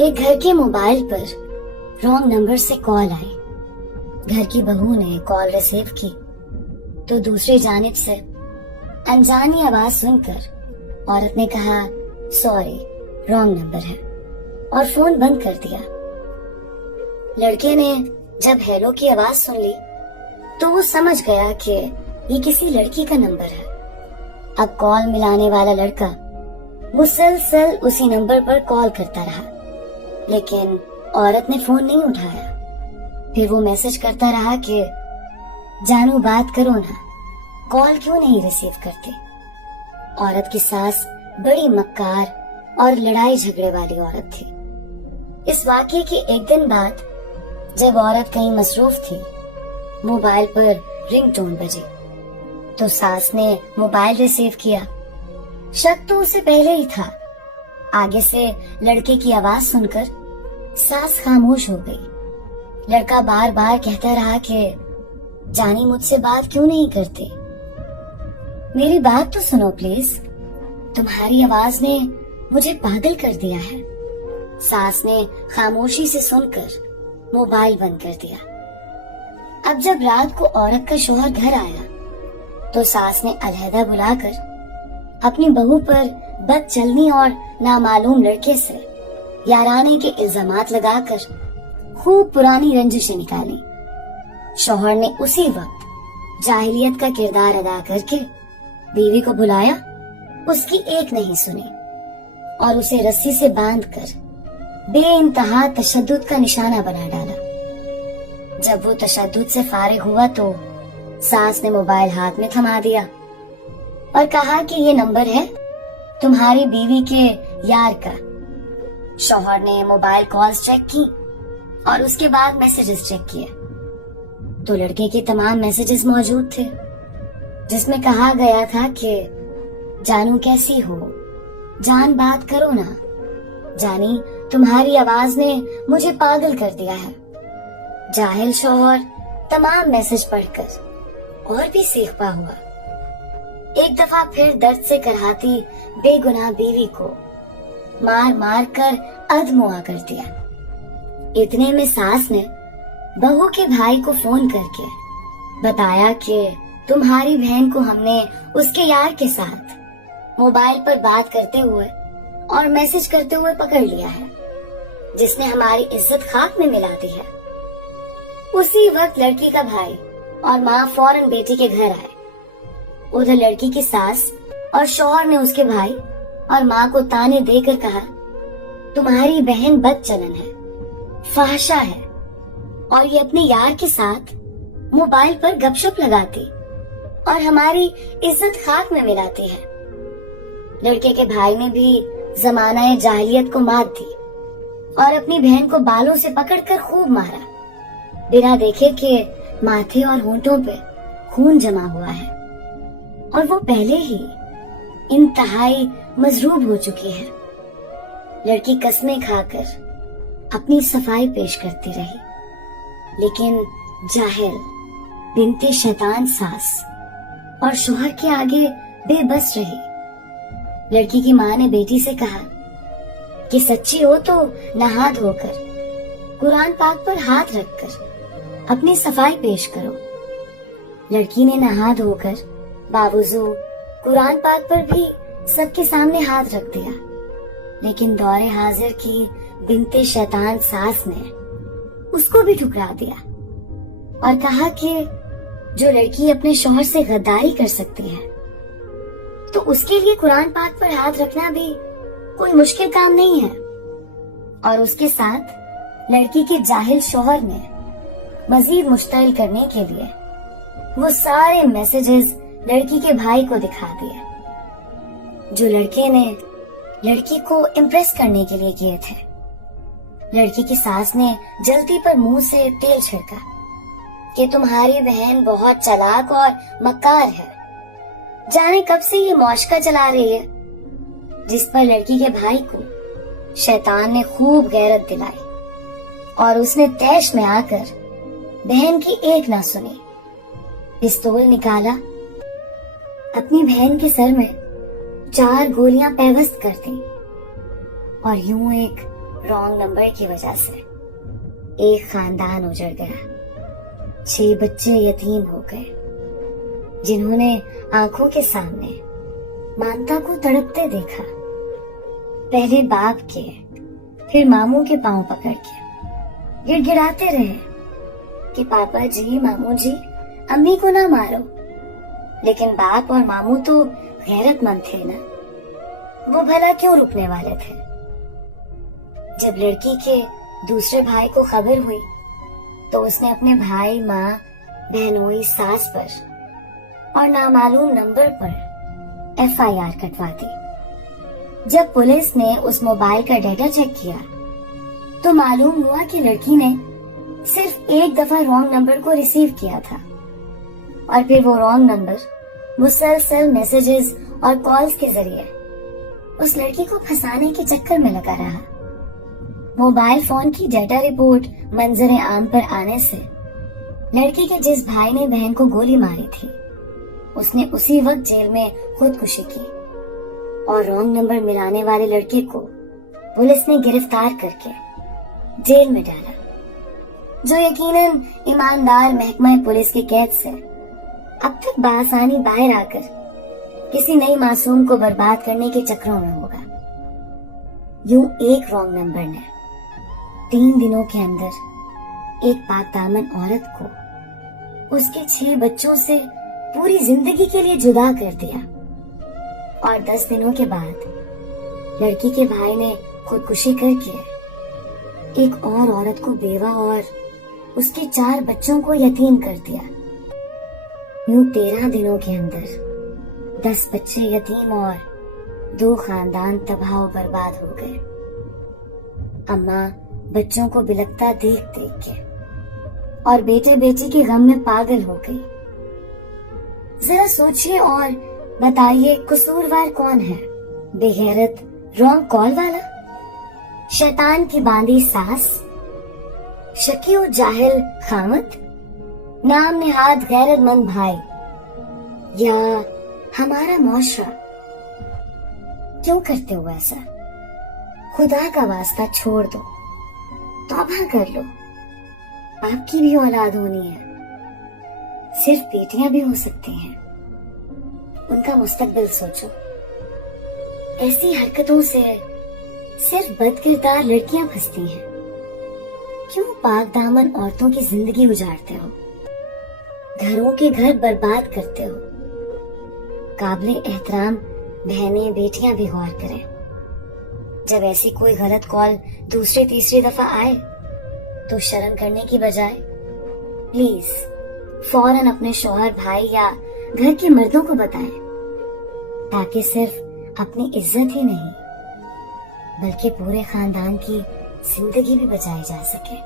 एक घर के मोबाइल पर रॉन्ग नंबर से कॉल आई। घर की बहू ने कॉल रिसीव की तो दूसरी जानिब से अनजानी आवाज सुनकर औरत ने कहा, सॉरी, रॉन्ग नंबर है, और फोन बंद कर दिया। लड़के ने जब हेलो की आवाज सुन ली तो वो समझ गया कि ये किसी लड़की का नंबर है। अब कॉल मिलाने वाला लड़का मुसलसल उसी नंबर पर कॉल करता रहा, लेकिन औरत ने फोन नहीं उठाया। फिर वो मैसेज करता रहा कि जानू बात करो ना, कॉल क्यों नहीं रिसीव करते। औरत की सास बड़ी मक्कार और लड़ाई झगड़े वाली औरत थी। इस वाकये के एक दिन बाद जब औरत कहीं मसरूफ थी, मोबाइल पर रिंगटोन बजी तो सास ने मोबाइल रिसीव किया। शक तो उसे पहले ही था। आगे से लड़के की आवाज सुनकर सास खामोश हो गई। लड़का बार बार कहता रहा कि जानी मुझसे बात क्यों नहीं करते, मेरी बात तो सुनो प्लीज, तुम्हारी आवाज ने मुझे पागल कर दिया है। सास ने खामोशी से सुनकर मोबाइल बंद कर दिया। अब जब रात को औरत का शौहर घर आया तो सास ने अलहदा बुलाकर अपनी बहू पर बदचलनी और नामालूम लड़के से याराने के इल्जामात लगाकर खूब पुरानी रंजिशें निकाली। शौहर ने उसी वक्त जाहिलियत का किरदार अदा करके बीवी को बुलाया, उसकी एक नहीं सुनी और उसे रस्सी से बांधकर बेइंतहा तशद्दुद का निशाना बना डाला। जब वो तशद्दुद से फारिग हुआ तो सास ने मोबाइल हाथ में थमा दिया और कहा कि ये नंबर है तुम्हारी बीवी के यार का। शौहर ने मोबाइल कॉल्स चेक की और उसके बाद मैसेजेस चेक किए तो लड़के के तमाम मैसेजेस मौजूद थे, जिसमें कहा गया था कि जानू कैसी हो, जान बात करो ना, जानी तुम्हारी आवाज ने मुझे पागल कर दिया है। जाहिल शौहर तमाम मैसेज पढ़कर और भी सीखपा हुआ। एक दफा फिर दर्द से करहाती बेगुनाह बीवी को मार मार कर अधमुआ कर दिया। इतने में सास ने बहू के भाई को फोन करके बताया कि तुम्हारी बहन को हमने उसके यार के साथ मोबाइल पर बात करते हुए और मैसेज करते हुए पकड़ लिया है, जिसने हमारी इज्जत खाक में मिला दी है। उसी वक्त लड़की का भाई और माँ फौरन बेटी के घर आए। उधर लड़की की सास और शौहर ने उसके भाई और माँ को ताने देकर कहा, तुम्हारी बहन बदचलन है, फाहशा है और ये अपने यार के साथ मोबाइल पर गपशप लगाती और हमारी इज्जत खाक में मिलाती है। लड़के के भाई ने भी जमाना जाहिलियत को मात दी और अपनी बहन को बालों से पकड़कर खूब मारा, बिना देखे कि माथे और होंठों पे खून जमा हुआ है और वो पहले ही इंतहाई मजरूब हो चुकी है। लड़की कस्में खाकर अपनी सफाई पेश करती रही, लेकिन जाहिल बिनते शैतान सास और शौहर के आगे बेबस रही। लड़की की माँ ने बेटी से कहा कि सच्ची हो तो नहा धोकर कुरान पाक पर हाथ रखकर अपनी सफाई पेश करो। लड़की ने नहा धोकर बावजू कुरान पाक पर भी सबके सामने हाथ रख दिया, लेकिन दौरे हाजिर की बिनते शैतान सास ने उसको भी ठुकरा दिया और कहा कि जो लड़की अपने शौहर से गद्दारी कर सकती है तो उसके लिए कुरान पाक पर हाथ रखना भी कोई मुश्किल काम नहीं है। और उसके साथ लड़की के जाहिल शौहर ने मजीद मुश्तइल करने के लिए वो सारे मैसेजेस लड़की के भाई को दिखा दिए जो लड़के ने लड़की को इम्प्रेस करने के लिए किए थे। लड़की की सास ने जल्दी पर मुंह से तेल छिड़का कि तुम्हारी बहन बहुत चालाक और मक्कार है, जाने कब से ये मौशका चला रही है। जिस पर लड़की के भाई को शैतान ने खूब गैरत दिलाई और उसने तैश में आकर बहन की एक ना सुनी, पिस्तौल निकाला, अपनी बहन के सर में 4 गोलियां पैवस्त कर दी और यूं एक रॉन्ग नंबर की वजह से एक खानदान उजड़ गया। 6 बच्चे यतीम हो गए, जिन्होंने आंखों के सामने मानता को तड़पते देखा। पहले बाप के, फिर मामू के पांव पकड़ के गिड़गिड़ाते रहे कि पापा जी, मामू जी, अम्मी को ना मारो। लेकिन बाप और मामू तो गैरतमंद थे ना, वो भला क्यों रुकने वाले थे। जब लड़की के दूसरे भाई को खबर हुई तो उसने अपने भाई, माँ, बहनोई, सास पर और नामालूम नंबर पर FIR कटवा दी। जब पुलिस ने उस मोबाइल का डेटा चेक किया तो मालूम हुआ कि लड़की ने सिर्फ एक दफा रॉन्ग नंबर को रिसीव किया था और फिर वो रॉन्ग नंबर मुसलसल मैसेजेस और कॉल्स के जरिए उस लड़की को फंसाने के चक्कर में लगा रहा। मोबाइल फोन की डेटा रिपोर्ट मंजर आम पर आने से लड़की के जिस भाई ने बहन को गोली मारी थी, उसने उसी वक्त जेल में खुदकुशी की और रॉन्ग नंबर मिलाने वाले लड़के को पुलिस ने गिरफ्तार करके जेल में डाला, जो यकीनन ईमानदार महकमा पुलिस की कैद से अब तक बआसानी बाहर आकर किसी नई मासूम को बर्बाद करने के चक्रों में होगा। यूं एक रॉन्ग नंबर ने 3 दिनों के अंदर एक पाकदामन औरत को उसके 6 बच्चों से पूरी जिंदगी के लिए जुदा कर दिया और 10 दिनों के बाद लड़की के भाई ने खुदकुशी करके एक और औरत को बेवा और उसके 4 बच्चों को यतीम कर दिया। यूं 13 दिनों के अंदर 10 बच्चे यतीम और 2 खानदान तबाह बर्बाद हो गए। अम्मा बच्चों को बिलखता देख देख के और बेटे बेटी के गम में पागल हो गई। जरा सोचिए और बताइए, कसूरवार कौन है? बेगैरत रॉन्ग कॉल वाला, शैतान की बांधी सास, शकी और जाहिल खामद, नाम निहाद गैरतमंद भाई, या हमारा मुआशरा? क्यों करते हो ऐसा? खुदा का वास्ता छोड़ दो, तौबा कर लो। आपकी भी औलाद होनी है, सिर्फ बेटियां भी हो सकती हैं। उनका मुस्तकबिल सोचो। ऐसी हरकतों से सिर्फ बदकिरदार लड़कियां फंसती हैं। क्यों पाक दामन औरतों की जिंदगी उजाड़ते हो, घरों के घर बर्बाद करते हो? काबिले एहतराम बहनें बेटियां भी गौर करें। जब ऐसी कोई गलत कॉल दूसरी तीसरी दफा आए तो शर्म करने की बजाय प्लीज फौरन अपने शौहर, भाई या घर के मर्दों को बताएं, ताकि सिर्फ अपनी इज्जत ही नहीं बल्कि पूरे खानदान की जिंदगी भी बचाई जा सके।